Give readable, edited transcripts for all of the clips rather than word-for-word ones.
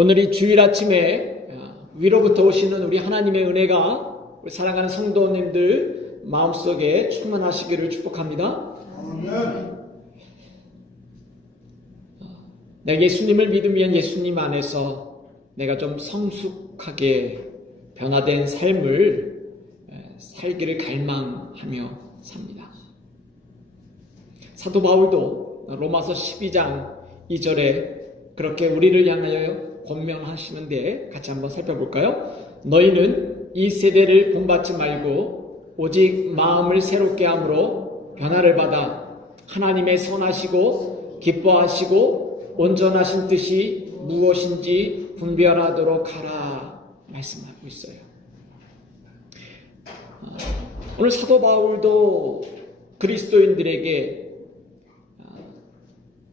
오늘이 주일 아침에 위로부터 오시는 우리 하나님의 은혜가 우리 사랑하는 성도님들 마음속에 충만하시기를 축복합니다. 아멘. 내가 예수님을 믿으면 예수님 안에서 내가 좀 성숙하게 변화된 삶을 살기를 갈망하며 삽니다. 사도 바울도 로마서 12장 2절에 그렇게 우리를 향하여 권면하시는데 같이 한번 살펴볼까요? 너희는 이 세대를 본받지 말고 오직 마음을 새롭게 함으로 변화를 받아 하나님의 선하시고 기뻐하시고 온전하신 뜻이 무엇인지 분별하도록 하라 말씀하고 있어요. 오늘 사도 바울도 그리스도인들에게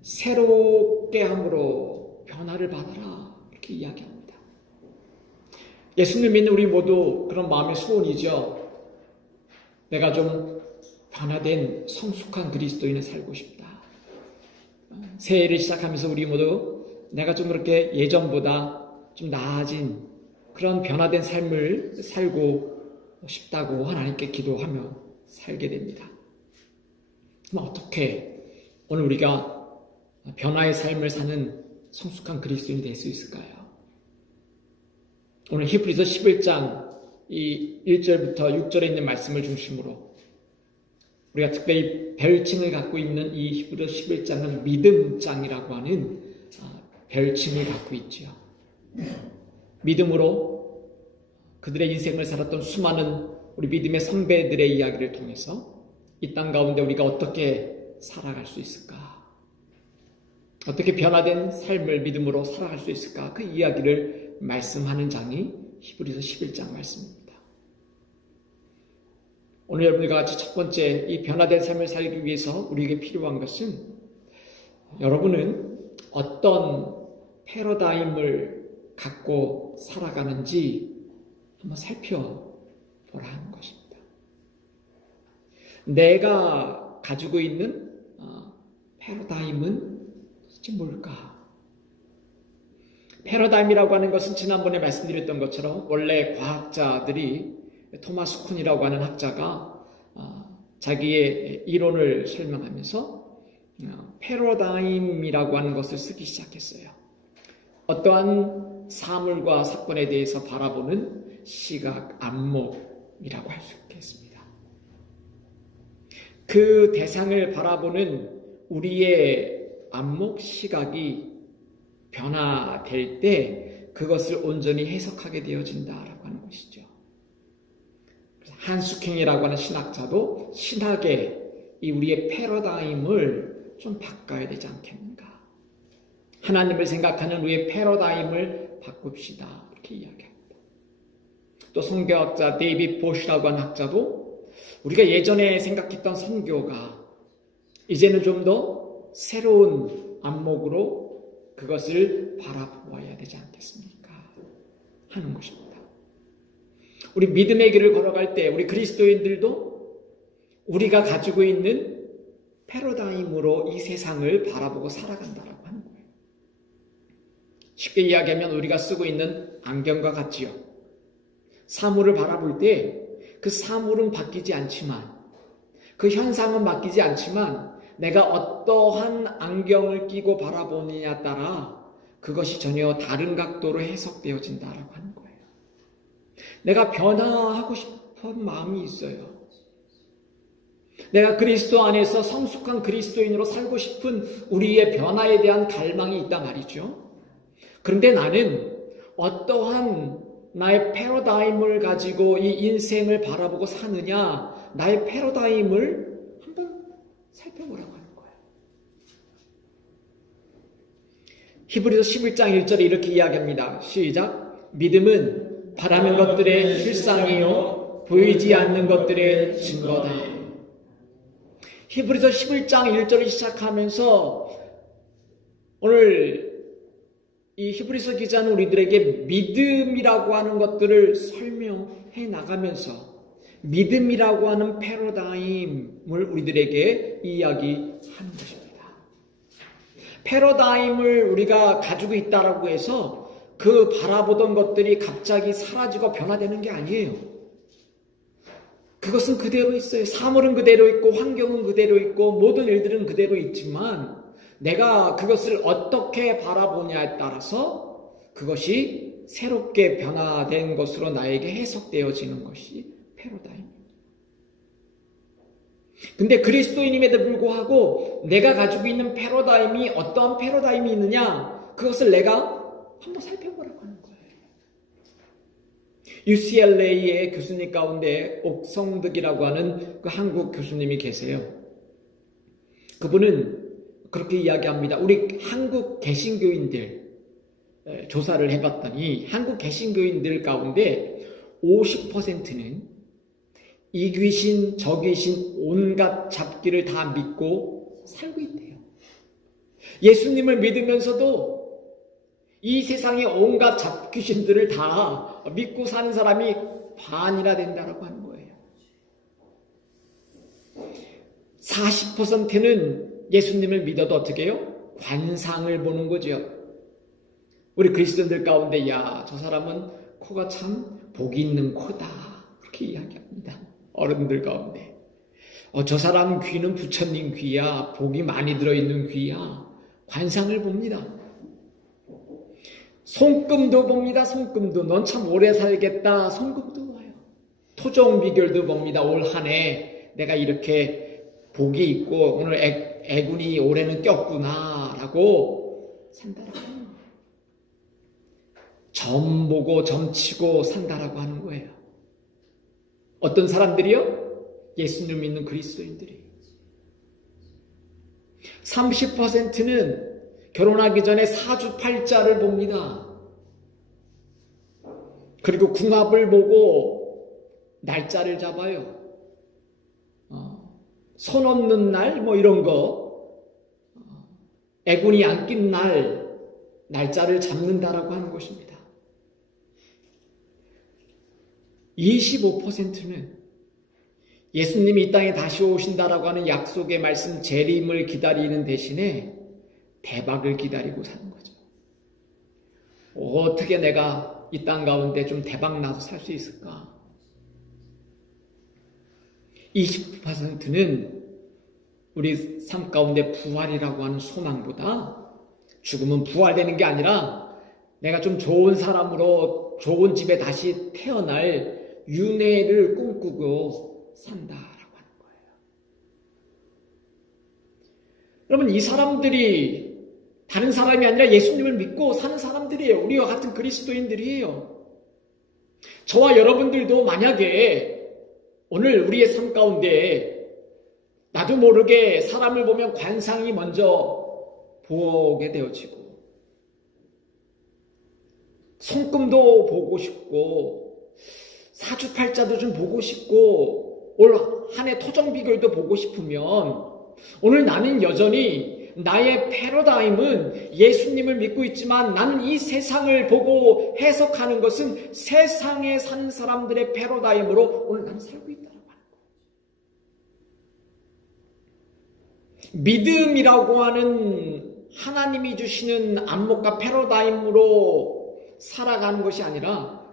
새롭게 함으로 변화를 받아라 이렇게 이야기합니다. 예수님 믿는 우리 모두 그런 마음의 소원이죠. 내가 좀 변화된 성숙한 그리스도인을 살고 싶다. 새해를 시작하면서 우리 모두 내가 좀 그렇게 예전보다 좀 나아진 그런 변화된 삶을 살고 싶다고 하나님께 기도하며 살게 됩니다. 그럼 어떻게 오늘 우리가 변화의 삶을 사는 성숙한 그리스도인이 될 수 있을까요? 오늘 히브리서 11장 이 1절부터 6절에 있는 말씀을 중심으로 우리가 특별히 별칭을 갖고 있는 이 히브리서 11장은 믿음장이라고 하는 별칭을 갖고 있지요. 믿음으로 그들의 인생을 살았던 수많은 우리 믿음의 선배들의 이야기를 통해서 이 땅 가운데 우리가 어떻게 살아갈 수 있을까? 어떻게 변화된 삶을 믿음으로 살아갈 수 있을까? 그 이야기를 말씀하는 장이 히브리서 11장 말씀입니다. 오늘 여러분과 같이 첫 번째 이 변화된 삶을 살기 위해서 우리에게 필요한 것은 여러분은 어떤 패러다임을 갖고 살아가는지 한번 살펴보라 하는 것입니다. 내가 가지고 있는 패러다임은 뭘까? 패러다임이라고 하는 것은 지난번에 말씀드렸던 것처럼 원래 과학자들이 토마스 쿤이라고 하는 학자가 자기의 이론을 설명하면서 패러다임이라고 하는 것을 쓰기 시작했어요. 어떠한 사물과 사건에 대해서 바라보는 시각, 안목이라고 할 수 있겠습니다. 그 대상을 바라보는 우리의 안목, 시각이 변화될 때 그것을 온전히 해석하게 되어진다라고 하는 것이죠. 한스킹이라고 하는 신학자도 신학의 이 우리의 패러다임을 좀 바꿔야 되지 않겠는가. 하나님을 생각하는 우리의 패러다임을 바꿉시다. 이렇게 이야기합니다. 또 선교학자 데이빗 보시라고 하는 학자도 우리가 예전에 생각했던 선교가 이제는 좀 더 새로운 안목으로 그것을 바라보아야 되지 않겠습니까? 하는 것입니다. 우리 믿음의 길을 걸어갈 때 우리 그리스도인들도 우리가 가지고 있는 패러다임으로 이 세상을 바라보고 살아간다라고 하는 거예요. 쉽게 이야기하면 우리가 쓰고 있는 안경과 같지요. 사물을 바라볼 때 그 사물은 바뀌지 않지만 그 현상은 바뀌지 않지만 내가 어떠한 안경을 끼고 바라보느냐에 따라 그것이 전혀 다른 각도로 해석되어진다라고 하는 거예요. 내가 변화하고 싶은 마음이 있어요. 내가 그리스도 안에서 성숙한 그리스도인으로 살고 싶은 우리의 변화에 대한 갈망이 있단 말이죠. 그런데 나는 어떠한 나의 패러다임을 가지고 이 인생을 바라보고 사느냐, 나의 패러다임을 한번 살펴보라고 하는 거예요. 히브리서 11장 1절에 이렇게 이야기합니다. 시작. 믿음은 바라는 것들의 실상이요 보이지 않는 것들의 증거다. 히브리서 11장 1절을 시작하면서 오늘 이 히브리서 기자는 우리들에게 믿음이라고 하는 것들을 설명해 나가면서 믿음이라고 하는 패러다임을 우리들에게 이야기하는 것입니다. 패러다임을 우리가 가지고 있다라고 해서 그 그 바라보던 것들이 갑자기 사라지고 변화되는 게 아니에요. 그것은 그대로 있어요. 사물은 그대로 있고 환경은 그대로 있고 모든 일들은 그대로 있지만 내가 그것을 어떻게 바라보냐에 따라서 그것이 새롭게 변화된 것으로 나에게 해석되어지는 것이 패러다임입니다. 근데 그리스도인임에도 불구하고 내가 가지고 있는 패러다임이 어떠한 패러다임이 있느냐, 그것을 내가 한번 살펴보라고 하는 거예요. UCLA의 교수님 가운데 옥성득이라고 하는 그 한국 교수님이 계세요. 그분은 그렇게 이야기합니다. 우리 한국 개신교인들 조사를 해봤더니 한국 개신교인들 가운데 50%는 이 귀신 저 귀신 온갖 잡기를 다 믿고 살고 있대요. 예수님을 믿으면서도 이 세상의 온갖 잡귀신들을 다 믿고 사는 사람이 반이나 된다고 하는 거예요. 40%는 예수님을 믿어도 어떻게 해요? 관상을 보는 거죠. 우리 그리스도인들 가운데 저 사람은 코가 참 복이 있는 코다, 그렇게 이야기합니다. 어른들 가운데 저 사람 귀는 부처님 귀야, 복이 많이 들어있는 귀야. 관상을 봅니다. 손금도 봅니다. 손금도 넌 참 오래 살겠다. 손금도 봐요. 토종 비결도 봅니다. 올 한 해 내가 이렇게 복이 있고 오늘 애군이 올해는 꼈구나 라고 산다라고 하는 거예요. 점 보고 점치고 산다라고 하는 거예요. 어떤 사람들이요? 예수님 믿는 그리스도인들이. 30%는 결혼하기 전에 사주팔자를 봅니다. 그리고 궁합을 보고 날짜를 잡아요. 손 없는 날 뭐 이런 거, 애군이 안 낀 날짜를 잡는다라고 하는 것입니다. 25%는 예수님이 이 땅에 다시 오신다라고 하는 약속의 말씀 재림을 기다리는 대신에 대박을 기다리고 사는 거죠. 어떻게 내가 이 땅 가운데 좀 대박 나서 살 수 있을까? 20%는 우리 삶 가운데 부활이라고 하는 소망보다 죽으면 부활되는 게 아니라 내가 좀 좋은 사람으로 좋은 집에 다시 태어날 윤회를 꿈꾸고 산다라고 하는 거예요. 여러분, 이 사람들이 다른 사람이 아니라 예수님을 믿고 사는 사람들이에요. 우리와 같은 그리스도인들이에요. 저와 여러분들도 만약에 오늘 우리의 삶 가운데 나도 모르게 사람을 보면 관상이 먼저 보게 되어지고 손금도 보고 싶고 사주팔자도 좀 보고 싶고 올 한 해 토정비결도 보고 싶으면 오늘 나는 여전히 나의 패러다임은 예수님을 믿고 있지만 나는 이 세상을 보고 해석하는 것은 세상에 사는 사람들의 패러다임으로 오늘 나는 살고 있다고 하는 거예요. 믿음이라고 하는 하나님이 주시는 안목과 패러다임으로 살아가는 것이 아니라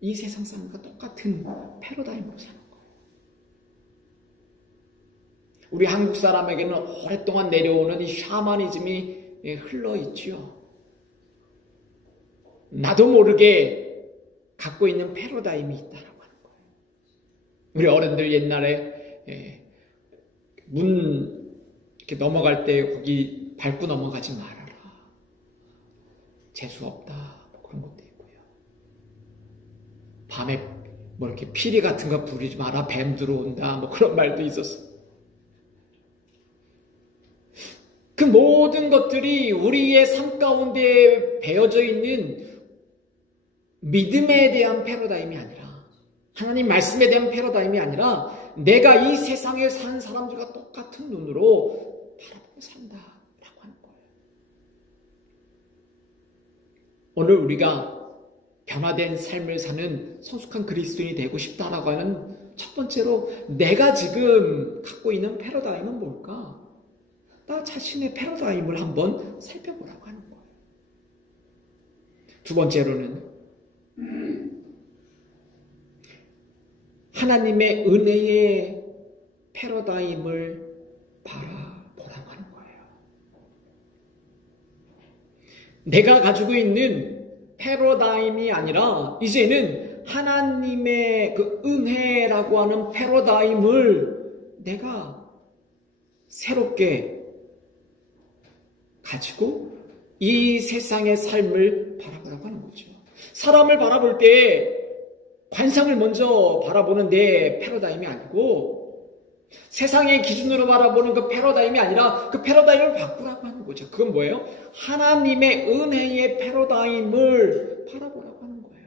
이 세상 사람과 똑같은 패러다임으로 사는 거예요. 우리 한국 사람에게는 오랫동안 내려오는 이 샤머니즘이 흘러있지요. 나도 모르게 갖고 있는 패러다임이 있다라고 하는 거예요. 우리 어른들 옛날에 문 이렇게 넘어갈 때 거기 밟고 넘어가지 말아라. 재수 없다. 뭐 그런 것도 있고요. 밤에 뭐 이렇게 피리 같은 거 부리지 마라. 뱀 들어온다. 뭐 그런 말도 있었어요. 그 모든 것들이 우리의 삶 가운데 배어져 있는 믿음에 대한 패러다임이 아니라 하나님 말씀에 대한 패러다임이 아니라 내가 이 세상에 사는 사람들과 똑같은 눈으로 바라보고 산다라고 하는 거예요. 오늘 우리가 변화된 삶을 사는 성숙한 그리스도인이 되고 싶다라고 하는 첫 번째로 내가 지금 갖고 있는 패러다임은 뭘까? 나 자신의 패러다임을 한번 살펴보라고 하는 거예요. 두 번째로는 하나님의 은혜의 패러다임을 바라보라고 하는 거예요. 내가 가지고 있는 패러다임이 아니라 이제는 하나님의 그 은혜라고 하는 패러다임을 내가 새롭게 가지고 이 세상의 삶을 바라보라고 하는 거죠. 사람을 바라볼 때 관상을 먼저 바라보는 내 패러다임이 아니고 세상의 기준으로 바라보는 그 패러다임이 아니라 그 패러다임을 바꾸라고 하는 거죠. 그건 뭐예요? 하나님의 은혜의 패러다임을 바라보라고 하는 거예요.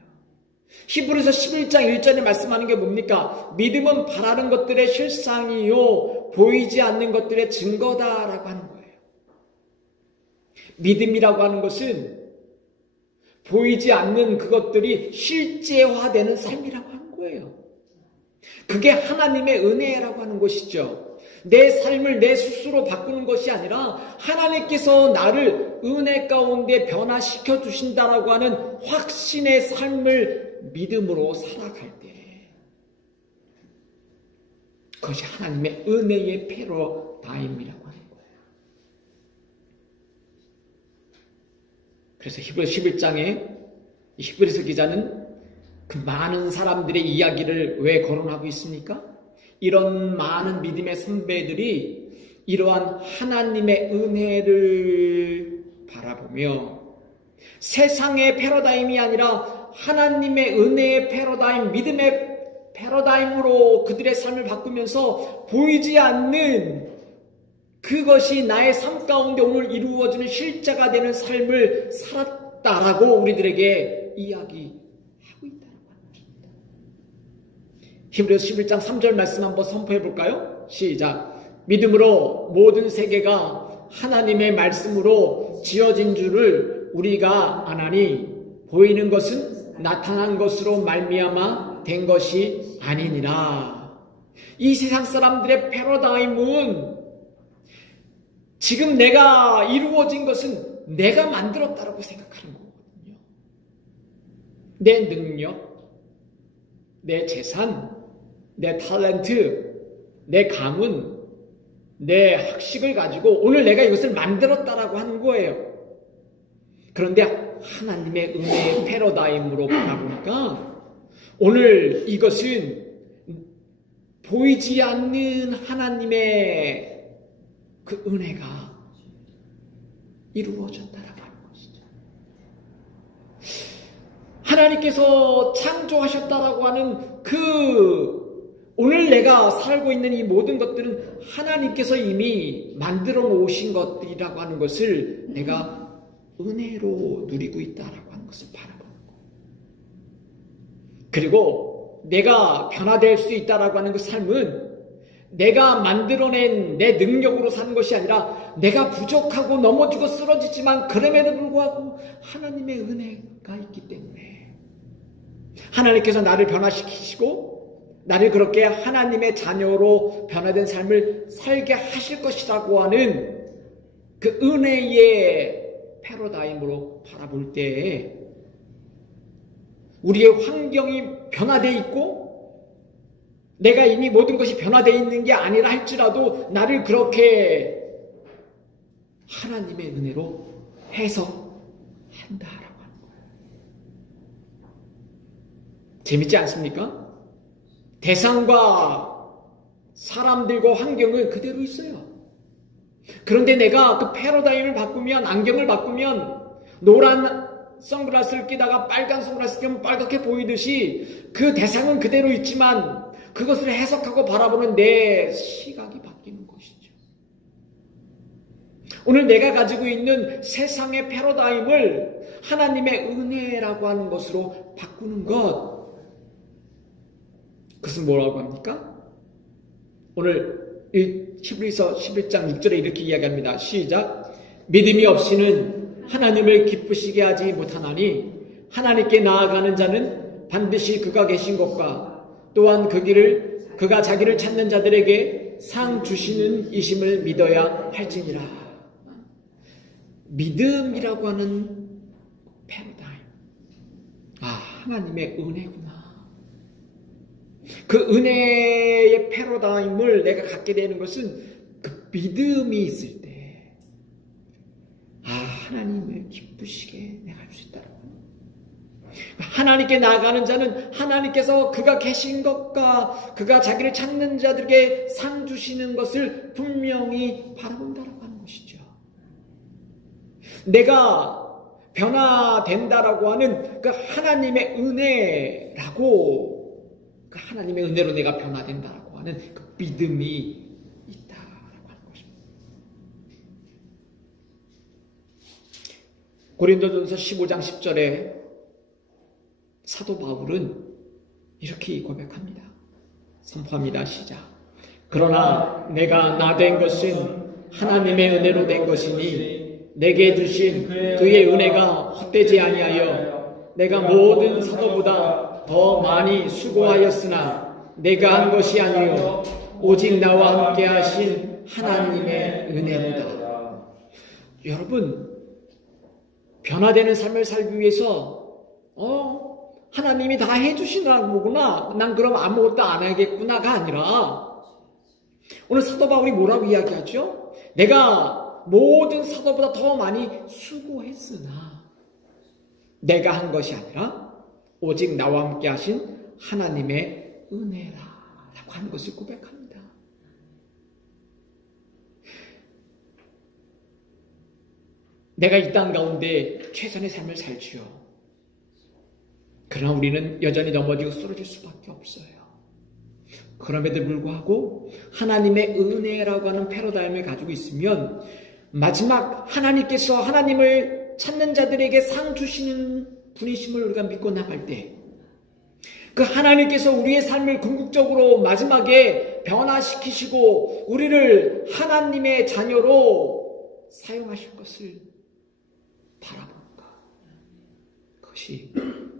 히브리서 11장 1절에 말씀하는 게 뭡니까? 믿음은 바라는 것들의 실상이요 보이지 않는 것들의 증거다라고 하는 거예요. 믿음이라고 하는 것은 보이지 않는 그것들이 실제화되는 삶이라고 하는 거예요. 그게 하나님의 은혜라고 하는 것이죠. 내 삶을 내 스스로 바꾸는 것이 아니라 하나님께서 나를 은혜 가운데 변화시켜 주신다라고 하는 확신의 삶을 믿음으로 살아갈 때 그것이 하나님의 은혜의 패러다임이라고 하는 거예요. 그래서 히브리서 11장에 히브리서 기자는 그 많은 사람들의 이야기를 왜 거론하고 있습니까? 이런 많은 믿음의 선배들이 이러한 하나님의 은혜를 바라보며 세상의 패러다임이 아니라 하나님의 은혜의 패러다임, 믿음의 패러다임으로 그들의 삶을 바꾸면서 보이지 않는 그것이 나의 삶 가운데 오늘 이루어지는 실제가 되는 삶을 살았다라고 우리들에게 이야기하고 있다는 것입니다. 히브리서 11장 3절 말씀 한번 선포해 볼까요? 시작. 믿음으로 모든 세계가 하나님의 말씀으로 지어진 줄을 우리가 아나니 보이는 것은 나타난 것으로 말미암아 된 것이 아니니라. 이 세상 사람들의 패러다임은 지금 내가 이루어진 것은 내가 만들었다라고 생각하는 거거든요. 내 능력, 내 재산, 내 탤런트, 내 가문, 내 학식을 가지고 오늘 내가 이것을 만들었다라고 하는 거예요. 그런데 하나님의 은혜의 패러다임으로 바라보니까 오늘 이것은 보이지 않는 하나님의 그 은혜가 이루어졌다라고 하는 것이죠. 하나님께서 창조하셨다라고 하는 오늘 내가 살고 있는 이 모든 것들은 하나님께서 이미 만들어 놓으신 것들이라고 하는 것을 내가 은혜로 누리고 있다라고 하는 것을 바라보는 거예요. 그리고 내가 변화될 수 있다라고 하는 그 삶은 내가 만들어낸 내 능력으로 사는 것이 아니라 내가 부족하고 넘어지고 쓰러지지만 그럼에도 불구하고 하나님의 은혜가 있기 때문에 하나님께서 나를 변화시키시고 나를 그렇게 하나님의 자녀로 변화된 삶을 살게 하실 것이라고 하는 그 은혜의 패러다임으로 바라볼 때에 우리의 환경이 변화되어 있고 내가 이미 모든 것이 변화되어 있는 게 아니라 할지라도 나를 그렇게 하나님의 은혜로 해석한다라고 하는 거예요. 재밌지 않습니까? 대상과 사람들과 환경은 그대로 있어요. 그런데 내가 그 패러다임을 바꾸면, 안경을 바꾸면 노란 선글라스를 끼다가 빨간 선글라스를 끼면 빨갛게 보이듯이 그 대상은 그대로 있지만 그것을 해석하고 바라보는 내 시각이 바뀌는 것이죠. 오늘 내가 가지고 있는 세상의 패러다임을 하나님의 은혜라고 하는 것으로 바꾸는 것, 그것은 뭐라고 합니까? 오늘 히브리서 11장 6절에 이렇게 이야기합니다. 시작. 믿음이 없이는 하나님을 기쁘시게 하지 못하나니 하나님께 나아가는 자는 반드시 그가 계신 것과 또한 그가 자기를 찾는 자들에게 상 주시는 이심을 믿어야 할지니라. 믿음이라고 하는 패러다임, 하나님의 은혜구나. 그 은혜의 패러다임을 내가 갖게 되는 것은 그 믿음이 있을 때, 하나님을 기쁘시게 내가 할 수 있다는 거예요. 하나님께 나아가는 자는 하나님께서 그가 계신 것과 그가 자기를 찾는 자들에게 상 주시는 것을 분명히 바라본다라고 하는 것이죠. 내가 변화된다라고 하는 그 하나님의 은혜라고, 그 하나님의 은혜로 내가 변화된다라고 하는 그 믿음이 있다라고 하는 것입니다. 고린도전서 15장 10절에 사도 바울은 이렇게 고백합니다. 선포합니다. 시작. 그러나 내가 나 된 것은 하나님의 은혜로 된 것이니 내게 주신 그의 은혜가 헛되지 아니하여 내가 모든 사도보다 더 많이 수고하였으나 내가 한 것이 아니요 오직 나와 함께 하신 하나님의 은혜로다. 여러분, 변화되는 삶을 살기 위해서 하나님이 다 해주시나 보구나, 난 그럼 아무것도 안 하겠구나가 아니라, 오늘 사도 바울이 뭐라고 이야기하죠? 내가 모든 사도보다 더 많이 수고했으나 내가 한 것이 아니라 오직 나와 함께 하신 하나님의 은혜라라고 하는 것을 고백합니다. 내가 이 땅 가운데 최선의 삶을 살지요. 그러나 우리는 여전히 넘어지고 쓰러질 수밖에 없어요. 그럼에도 불구하고 하나님의 은혜라고 하는 패러다임을 가지고 있으면 마지막 하나님께서 하나님을 찾는 자들에게 상 주시는 분이심을 우리가 믿고 나갈 때, 그 하나님께서 우리의 삶을 궁극적으로 마지막에 변화시키시고 우리를 하나님의 자녀로 사용하실 것을 바라본다. 그것이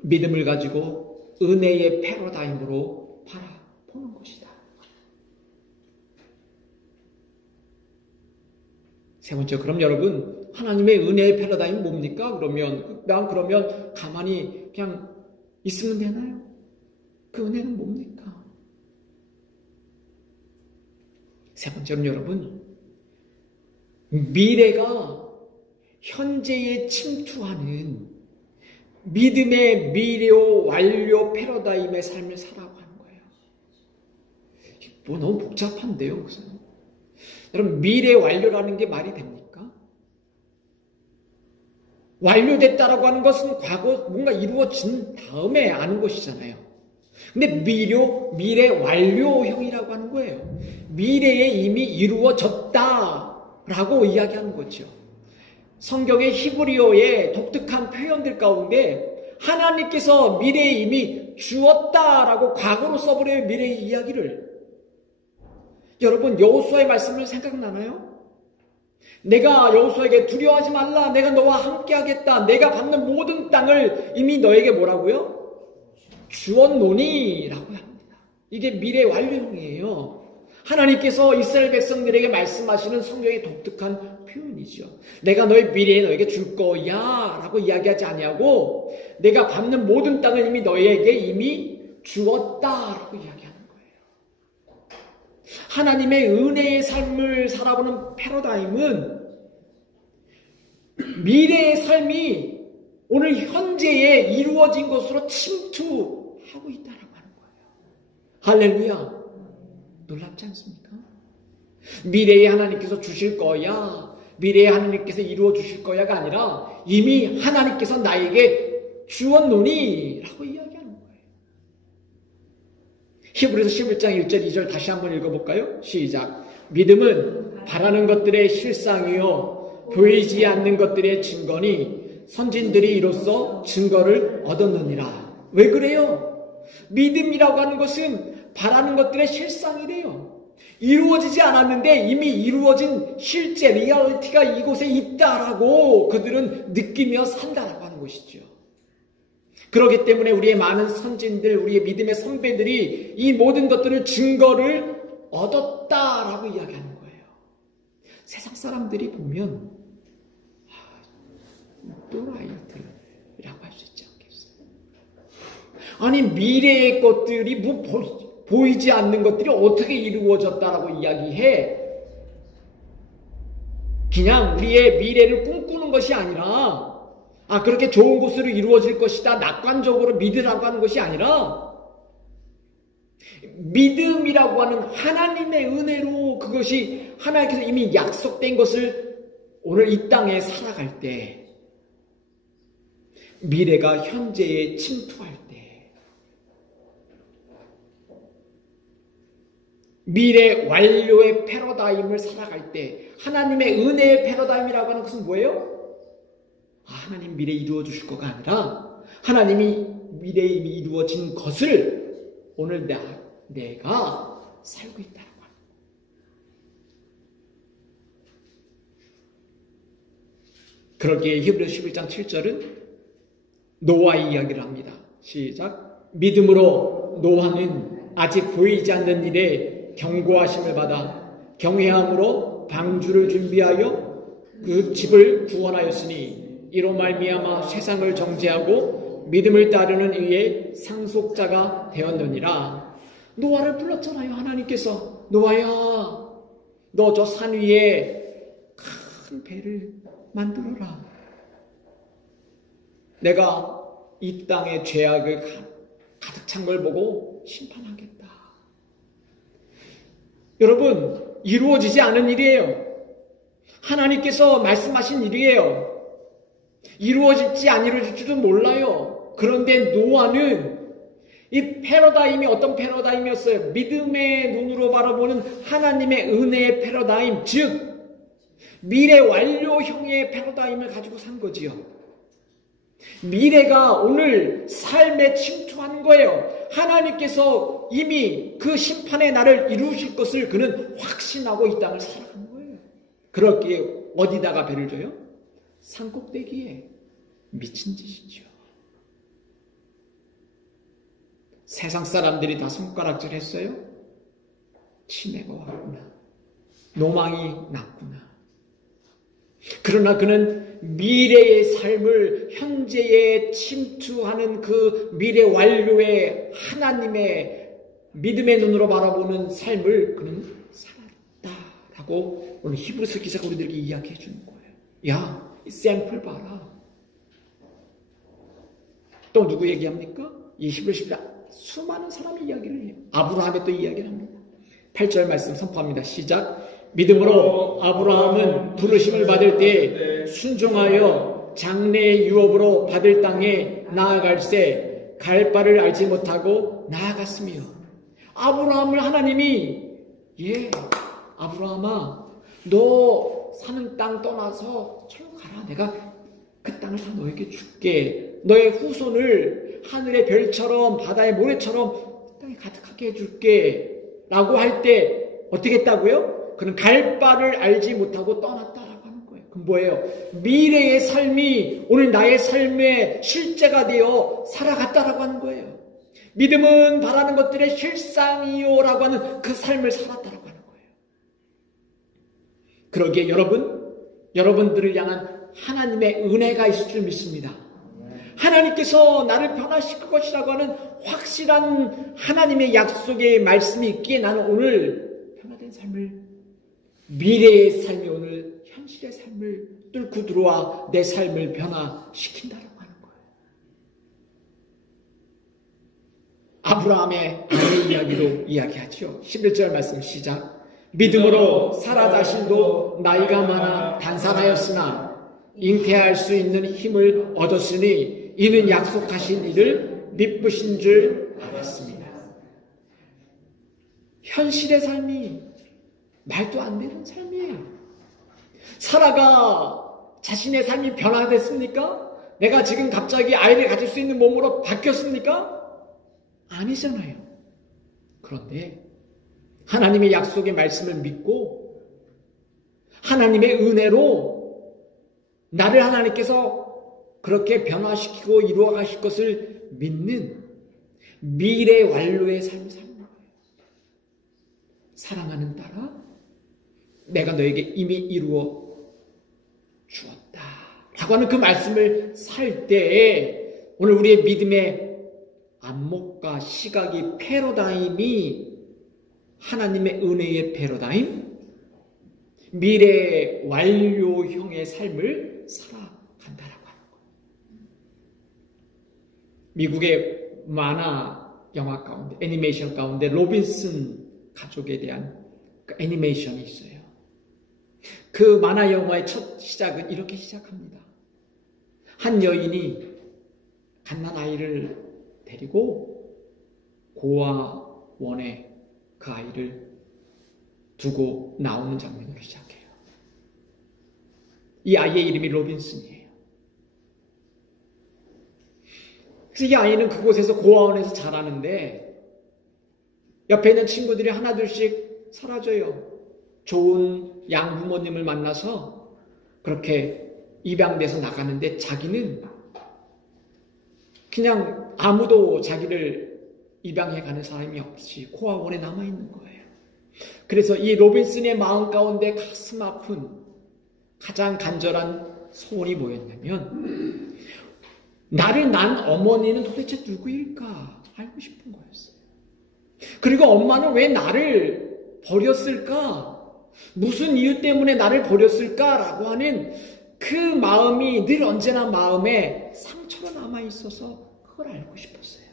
믿음을 가지고 은혜의 패러다임으로 바라보는 것이다. 세 번째, 그럼 여러분, 하나님의 은혜의 패러다임이 뭡니까? 그러면 가만히 그냥 있으면 되나요? 그 은혜는 뭡니까? 세 번째는 여러분, 미래가 현재에 침투하는 믿음의 미래오 완료 패러다임의 삶을 살아가고 하는 거예요. 뭐 너무 복잡한데요, 목사님. 여러분, 미래 완료라는 게 말이 됩니까? 완료됐다라고 하는 것은 과거 뭔가 이루어진 다음에 아는 것이잖아요. 근데 미래 완료형이라고 하는 거예요. 미래에 이미 이루어졌다라고 이야기하는 거죠. 성경의 히브리어의 독특한 표현들 가운데 하나님께서 미래에 이미 주었다라고 과거로 써버려요. 미래의 이야기를. 여러분, 여호수아의 말씀을 생각나나요? 내가 여호수아에게 두려워하지 말라, 내가 너와 함께 하겠다, 내가 받는 모든 땅을 이미 너에게 뭐라고요? 주었노니 라고 합니다. 이게 미래 완료형이에요. 하나님께서 이스라엘 백성들에게 말씀하시는 성경의 독특한 표현이죠. 내가 너의 미래에 너에게 줄 거야 라고 이야기하지 아니하고 내가 받는 모든 땅을 이미 너에게 이미 주었다 라고 이야기합니다. 하나님의 은혜의 삶을 살아보는 패러다임은 미래의 삶이 오늘 현재에 이루어진 것으로 침투하고 있다라고 하는 거예요. 할렐루야. 놀랍지 않습니까? 미래에 하나님께서 주실 거야, 미래에 하나님께서 이루어 주실 거야가 아니라 이미 하나님께서 나에게 주었노니 라고 이야기하는 거예요. 히브리서 11장 1절 2절 다시 한번 읽어볼까요? 시작. 믿음은 바라는 것들의 실상이요 보이지 않는 것들의 증거니 선진들이 이로써 증거를 얻었느니라. 왜 그래요? 믿음이라고 하는 것은 바라는 것들의 실상이래요. 이루어지지 않았는데 이미 이루어진 실제 리얼리티가 이곳에 있다라고 그들은 느끼며 산다라고 하는 것이죠. 그렇기 때문에 우리의 많은 선진들, 우리의 믿음의 선배들이 이 모든 것들을 증거를 얻었다라고 이야기하는 거예요. 세상 사람들이 보면 또라이들이라고 할 수 있지 않겠어요? 아니 미래의 것들이 뭐 보이지 않는 것들이 어떻게 이루어졌다라고 이야기해? 그냥 우리의 미래를 꿈꾸는 것이 아니라 그렇게 좋은 곳으로 이루어질 것이다 낙관적으로 믿으라고 하는 것이 아니라 믿음이라고 하는 하나님의 은혜로 그것이 하나님께서 이미 약속된 것을 오늘 이 땅에 살아갈 때 미래가 현재에 침투할 때 미래 완료의 패러다임을 살아갈 때 하나님의 은혜의 패러다임이라고 하는 것은 뭐예요? 하나님 미래 이루어 주실 거가 아니라 하나님이 미래에 이미 이루어진 것을 오늘 내가 살고 있다는 거예요. 그러기에 히브리서 11장 7절은 노아의 이야기를 합니다. 시작. 믿음으로 노아는 아직 보이지 않는 일에 경고하심을 받아 경외함으로 방주를 준비하여 그 집을 구원하였으니 이로 말미암아 세상을 정죄하고 믿음을 따르는 이의 상속자가 되었느니라. 노아를 불렀잖아요. 하나님께서 노아야 너 저 산 위에 큰 배를 만들어라. 내가 이 땅의 죄악을 가득 찬 걸 보고 심판하겠다. 여러분 이루어지지 않은 일이에요. 하나님께서 말씀하신 일이에요. 이루어질지 안 이루어질지도 몰라요. 그런데 노아는 이 패러다임이 어떤 패러다임이었어요? 믿음의 눈으로 바라보는 하나님의 은혜의 패러다임, 즉 미래 완료형의 패러다임을 가지고 산 거지요. 미래가 오늘 삶에 침투하는 거예요. 하나님께서 이미 그 심판의 날을 이루실 것을 그는 확신하고 이 땅을 살아가는 거예요. 그렇기에 어디다가 배를 줘요? 산꼭대기에. 미친 짓이죠. 세상 사람들이 다 손가락질 했어요. 치매가 왔구나. 노망이 났구나. 그러나 그는 미래의 삶을 현재에 침투하는 그 미래 완료의 하나님의 믿음의 눈으로 바라보는 삶을 그는 살았다라고 오늘 히브리서 기자가 우리들에게 이야기해 주는 거예요. 야, 이 샘플 봐라. 또 누구 얘기합니까? 이 히브리서 수많은 사람이 이야기를 해요. 아브라함의 또 이야기를 합니다. 8절 말씀 선포합니다. 시작. 믿음으로 아브라함은 부르심을 받을 때 순종하여 장래의 유업으로 받을 땅에 나아갈새 갈 바를 알지 못하고 나아갔으며. 아브라함을 하나님이 아브라함아 너 사는 땅 떠나서 저로 가라. 내가 그 땅을 다 너에게 줄게. 너의 후손을 하늘의 별처럼 바다의 모래처럼 땅에 가득하게 해줄게 라고 할 때 어떻게 했다고요? 그는 갈 바를 알지 못하고 떠났다라고 하는 거예요. 그럼 뭐예요? 미래의 삶이 오늘 나의 삶의 실제가 되어 살아갔다라고 하는 거예요. 믿음은 바라는 것들의 실상이요라고 하는 그 삶을 살았다라고 하는 거예요. 그러기에 여러분들을 향한 하나님의 은혜가 있을 줄 믿습니다. 하나님께서 나를 변화시킬 것이라고 하는 확실한 하나님의 약속의 말씀이 있기에 나는 오늘 변화된 삶을, 미래의 삶이 오늘 현실의 삶을 뚫고 들어와 내 삶을 변화시킨다고 하는 거예요. 아브라함의 아내 이야기로 이야기하죠. 11절 말씀 시작. 믿음으로 사라 자신도 나이가 많아 단산하였으나 잉태할 수 있는 힘을 얻었으니 이는 약속하신 이를 믿으신 줄 알았습니다. 현실의 삶이 말도 안 되는 삶이에요. 사라가 자신의 삶이 변화됐습니까? 내가 지금 갑자기 아이를 가질 수 있는 몸으로 바뀌었습니까? 아니잖아요. 그런데 하나님의 약속의 말씀을 믿고 하나님의 은혜로 나를 하나님께서 그렇게 변화시키고 이루어 가실 것을 믿는 미래 완료의 삶을 사는 거예요. 사랑하는 딸아, 내가 너에게 이미 이루어 주었다 라고 하는 그 말씀을 살 때에 오늘 우리의 믿음의 안목과 시각이 패러다임이 하나님의 은혜의 패러다임, 미래 완료형의 삶을 살아간다라고 하는 거예요. 미국의 만화 영화 가운데, 애니메이션 가운데 로빈슨 가족에 대한 그 애니메이션이 있어요. 그 만화 영화의 첫 시작은 이렇게 시작합니다. 한 여인이 갓난아이를 데리고 고아원에 그 아이를 두고 나오는 장면으로 시작해요. 이 아이의 이름이 로빈슨이에요. 그래서 이 아이는 그곳에서 고아원에서 자라는데 옆에 있는 친구들이 하나둘씩 사라져요. 좋은 양부모님을 만나서 그렇게 입양돼서 나가는데 자기는 그냥 아무도 자기를 입양해가는 사람이 없이 고아원에 남아있는 거예요. 그래서 이 로빈슨의 마음 가운데 가슴 아픈 가장 간절한 소원이 뭐였냐면 나를 낳은 어머니는 도대체 누구일까 알고 싶은 거였어요. 그리고 엄마는 왜 나를 버렸을까? 무슨 이유 때문에 나를 버렸을까라고 하는 그 마음이 늘 언제나 마음에 상처로 남아있어서 그걸 알고 싶었어요.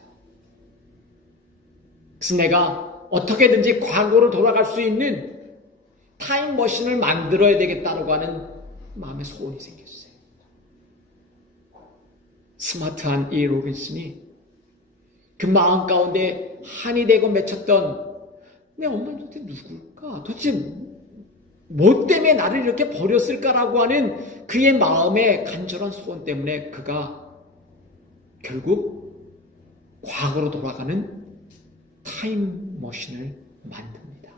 그래서 내가 어떻게든지 과거로 돌아갈 수 있는 타임머신을 만들어야 되겠다고 하는 마음의 소원이 생겼어요. 스마트한 이 로빈슨이 그 마음 가운데 한이 되고 맺혔던 내 엄마는 도대체 누굴까? 도대체 뭐 때문에 나를 이렇게 버렸을까라고 하는 그의 마음의 간절한 소원 때문에 그가 결국 과거로 돌아가는 타임머신을 만듭니다.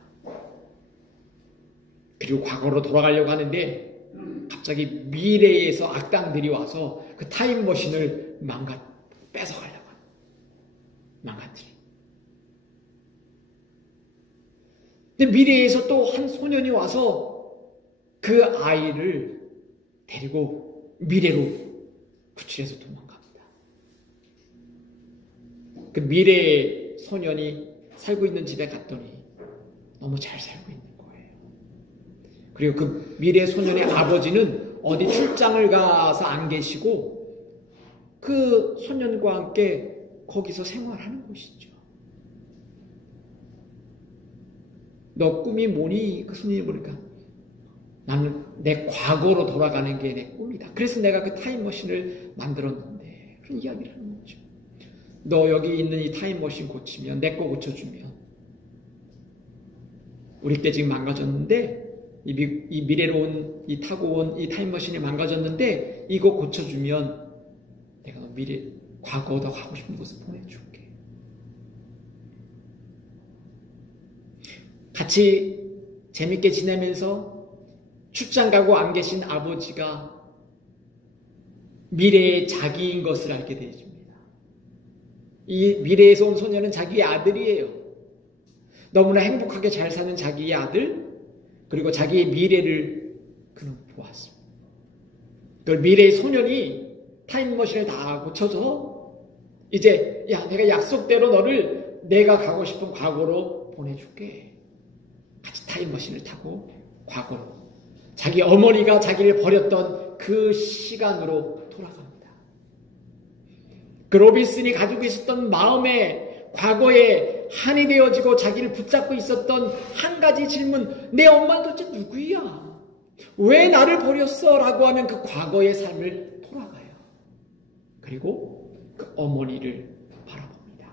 그리고 과거로 돌아가려고 하는데 갑자기 미래에서 악당들이 와서 그 타임머신을 뺏어가려고 합니다. 망가뜨려. 근데 미래에서 또 한 소년이 와서 그 아이를 데리고 미래로 구출해서 도망갑니다. 그 미래의 소년이 살고 있는 집에 갔더니 너무 잘 살고 있는 거예요. 그리고 그 미래 소년의 아버지는 어디 출장을 가서 안 계시고 그 소년과 함께 거기서 생활하는 것이죠. 너 꿈이 뭐니? 그 손님이 보니까 나는 내 과거로 돌아가는 게 내 꿈이다. 그래서 내가 그 타임머신을 만들었는데 그런 이야기를 하는 거죠. 너 여기 있는 이 타임머신 고치면 내 거 고쳐주면 우리 때 지금 망가졌는데 이 미래로 온 이 타고 온 이 타임머신이 망가졌는데 이거 고쳐주면 내가 너 과거 더 가고 싶은 곳을 보내줄게. 같이 재밌게 지내면서 출장 가고 안 계신 아버지가 미래의 자기인 것을 알게 되어줍니다. 이 미래에서 온 소녀는 자기의 아들이에요. 너무나 행복하게 잘 사는 자기의 아들, 그리고 자기의 미래를 그는 보았습니다. 그 미래의 소년이 타임머신을 다 고쳐서 이제 내가 약속대로 너를 내가 가고 싶은 과거로 보내줄게. 같이 타임머신을 타고 과거로 자기 어머니가 자기를 버렸던 그 시간으로 돌아갑니다. 그 로빈슨이 가지고 있었던 마음에 과거에 한이 되어지고 자기를 붙잡고 있었던 한 가지 질문, 내 엄마는 도대체 누구야? 왜 나를 버렸어? 라고 하는 그 과거의 삶을 돌아가요. 그리고 그 어머니를 바라봅니다.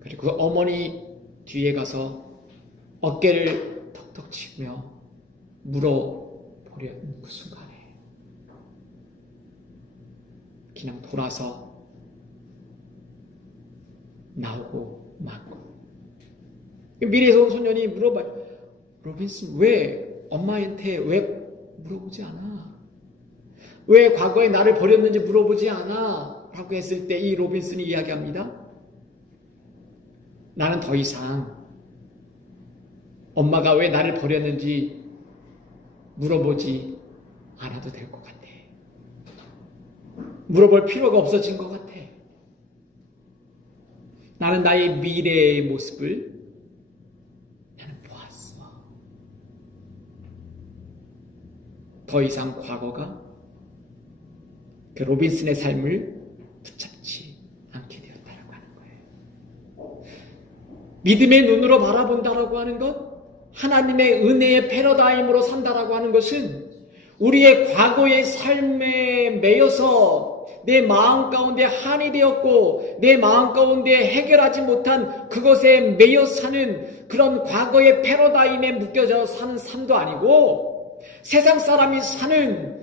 그리고 그 어머니 뒤에 가서 어깨를 턱턱 치며 물어보려는 그 순간에 그냥 돌아서 나오고 맞고 미래에서 온 소년이 물어봐요. 로빈슨 왜 엄마한테 왜 물어보지 않아? 왜 과거에 나를 버렸는지 물어보지 않아? 라고 했을 때 이 로빈슨이 이야기합니다. 나는 더 이상 엄마가 왜 나를 버렸는지 물어보지 않아도 될 것 같아. 물어볼 필요가 없어진 것 같아. 나는 나의 미래의 모습을 나는 보았어. 더 이상 과거가 그 로빈슨의 삶을 붙잡지 않게 되었다라고 하는 거예요. 믿음의 눈으로 바라본다라고 하는 것, 하나님의 은혜의 패러다임으로 산다라고 하는 것은 우리의 과거의 삶에 매여서 내 마음 가운데 한이 되었고 내 마음 가운데 해결하지 못한 그것에 매여 사는 그런 과거의 패러다임에 묶여져 사는 삶도 아니고, 세상 사람이 사는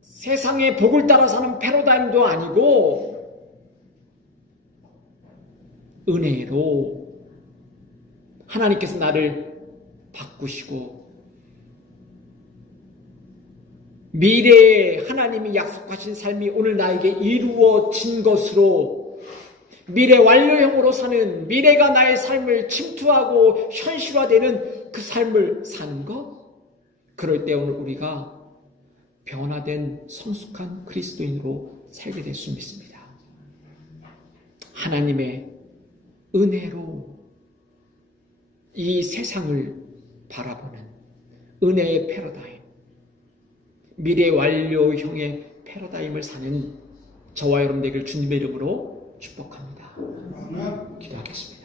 세상의 복을 따라 사는 패러다임도 아니고, 은혜로 하나님께서 나를 바꾸시고 미래에 하나님이 약속하신 삶이 오늘 나에게 이루어진 것으로 미래 완료형으로 사는, 미래가 나의 삶을 침투하고 현실화되는 그 삶을 사는 것, 그럴 때 오늘 우리가 변화된 성숙한 그리스도인으로 살게 될 수 믿습니다. 하나님의 은혜로 이 세상을 바라보는 은혜의 패러다임, 미래 완료형의 패러다임을 사는 저와 여러분 되길 주님의 이름으로 축복합니다. 기도하겠습니다.